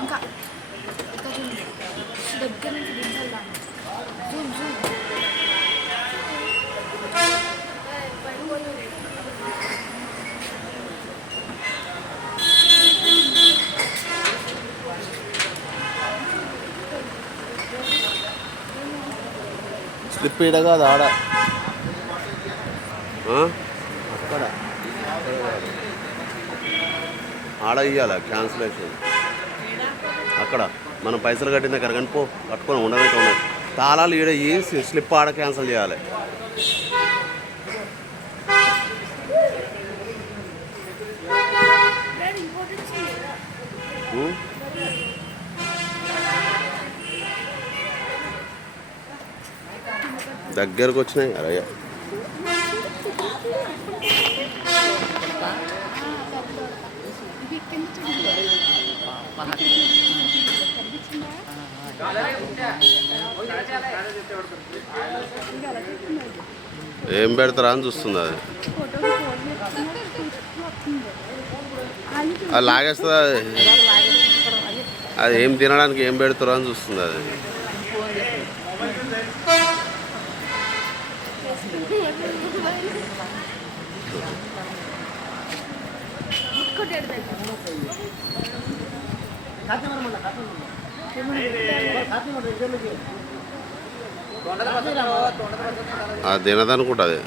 ఇంకా దగ్గర నుంచి దించాలి. Zoom Zoom. స్లిప్ ఈడ కాదు ఆడ అక్కడ ఆడ ఇయ్యాల క్యాన్సిలేషన్ అక్కడ మనం పైసలు కట్టిన దగ్గర కానీ పో కట్టుకొని ఉండదైతే ఉన్నది. తాళాలు ఈడ ఇయ్యి స్లిప్ ఆడ క్యాన్సిల్ చేయాలి. దగ్గరకు వచ్చినాయి అరయ్య. ఏం పెడతారా అని చూస్తుంది అది. అది లాగేస్తుంది. అది ఏం తినడానికి ఏం పెడతారా అని చూస్తుంది అది. అది తినదనుకుంటుంది.